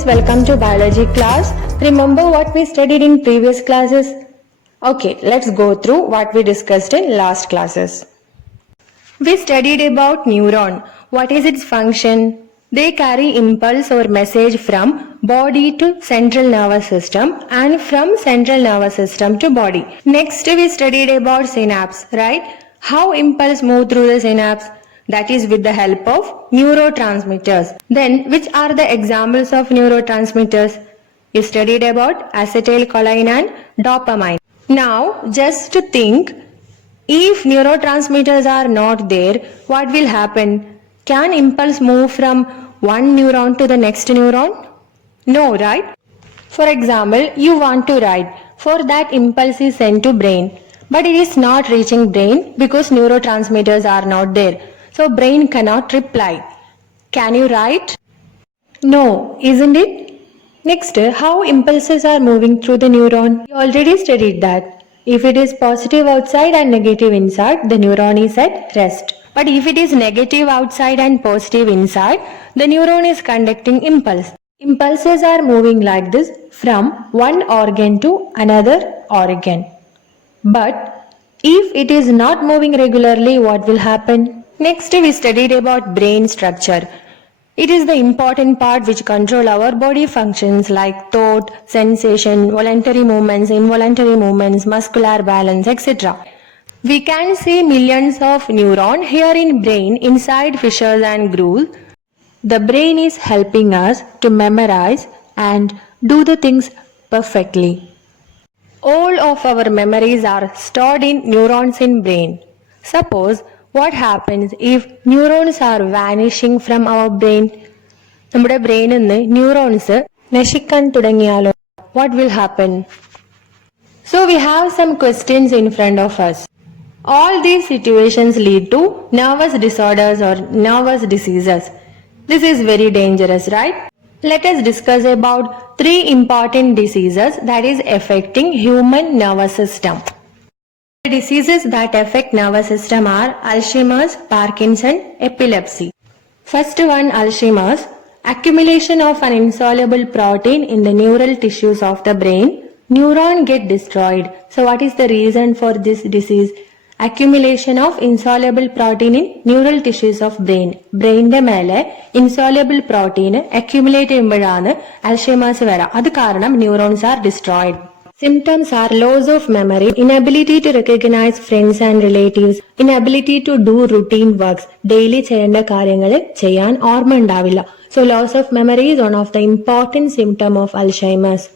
students, welcome to biology class. Remember what we studied in previous classes? Okay, let's go through what we discussed in last classes. We studied about neuron. What is its function? They carry impulse or message from body to central nervous system and from central nervous system to body. Next we studied about synapse, right? How impulse move through the synapse? That is with the help of neurotransmitters. Then which are the examples of neurotransmitters? You studied about acetylcholine and dopamine. Now just to think, if neurotransmitters are not there, what will happen? Can impulse move from one neuron to the next neuron? No, right? For example, you want to write. For that impulse is sent to brain. But it is not reaching brain because neurotransmitters are not there. So brain cannot reply. Can you write? No, isn't it? Next, how impulses are moving through the neuron? We already studied that. If it is positive outside and negative inside, the neuron is at rest. But if it is negative outside and positive inside, the neuron is conducting impulse. Impulses are moving like this from one organ to another organ. But if it is not moving regularly, what will happen? Next, we studied about brain structure. It is the important part which control our body functions like thought, sensation, voluntary movements, involuntary movements, muscular balance, etc. We can see millions of neurons here in brain inside fissures and grooves. The brain is helping us to memorize and do the things perfectly. All of our memories are stored in neurons in brain. Suppose what happens if neurons are vanishing from our brain? നമ്മുടെ ബ്രെയിനിൽ നിന്ന് neurons നശിക്കാൻ തുടങ്ങിയാലോ? What will happen? So we have some questions in front of us. All these situations lead to nervous disorders or nervous diseases. This is very dangerous, right? Let us discuss about 3 important diseases that is affecting human nervous system. The diseases that affect nervous system are Alzheimer's, Parkinson, epilepsy. First one, Alzheimer's. Accumulation of an insoluble protein in the neural tissues of the brain. Neuron get destroyed. So what is the reason for this disease? Accumulation of insoluble protein in neural tissues of brain. ബ്രെയിനിന്റെ മേലെ insoluble protein accumulate ചെയ്യുമ്പോഴാണ് Alzheimer's വരാ. അത് കാരണം neurons are destroyed. Symptoms are loss of memory, inability to recognize friends and relatives, inability to do routine works. Daily ചെയ്യേണ്ട കാര്യങ്ങൾ ചെയ്യാൻ ഓർമ്മ ഉണ്ടാവില്ല. So loss of memory is one of the important symptom of Alzheimer's.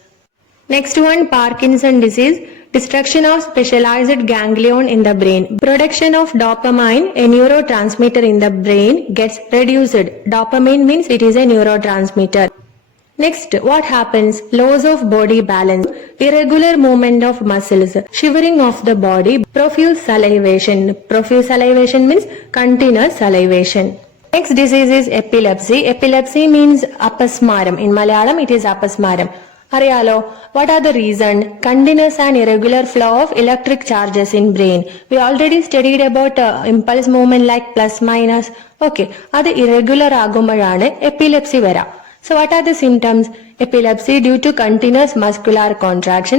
Next one, Parkinson disease. Destruction of specialized ganglion in the brain. Production of dopamine, a neurotransmitter in the brain, gets reduced. Dopamine means it is a neurotransmitter. Next, what happens? Loss of body balance, irregular movement of muscles, shivering of the body, profuse salivation. Profuse salivation means continuous salivation. Next disease is epilepsy. Epilepsy means apasmaram. In Malayalam, it is apasmaram. Ariyalo, what are the reason? Continuous and irregular flow of electric charges in brain. We already studied about impulse movement like plus minus. Okay, അത് irregular ആകുമ്പോഴാണ് epilepsy വരാ. So what are the symptoms? Epilepsy due to continuous muscular contraction,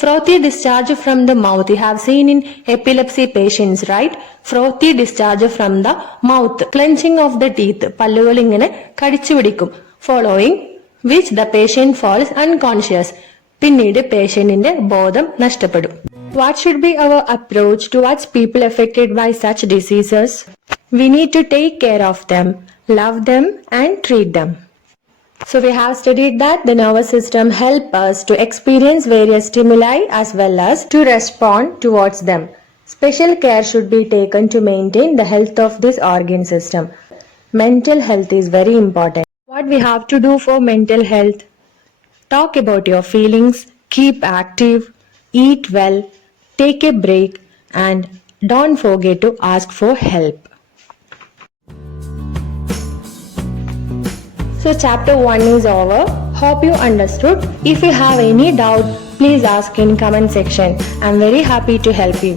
frothy discharge from the mouth. You have seen in epilepsy patients, right? Frothy discharge from the mouth, clenching of the teeth, പല്ലുകൾ ഇങ്ങനെ കടിച്ചു പിടിക്കും. Following which the patient falls unconscious. പിന്നീട് പേഷ്യന്റിന്റെ ബോധം നഷ്ടപ്പെടും. What should be our approach towards people affected by such diseases? We need to take care of them, love them and treat them. So we have studied that the nervous system helps us to experience various stimuli as well as to respond towards them. Special care should be taken to maintain the health of this organ system. Mental health is very important. What we have to do for mental health? Talk about your feelings, keep active, eat well, take a break and don't forget to ask for help. So chapter 1 is over. Hope you understood. If you have any doubt, please ask in comment section. I'm very happy to help you.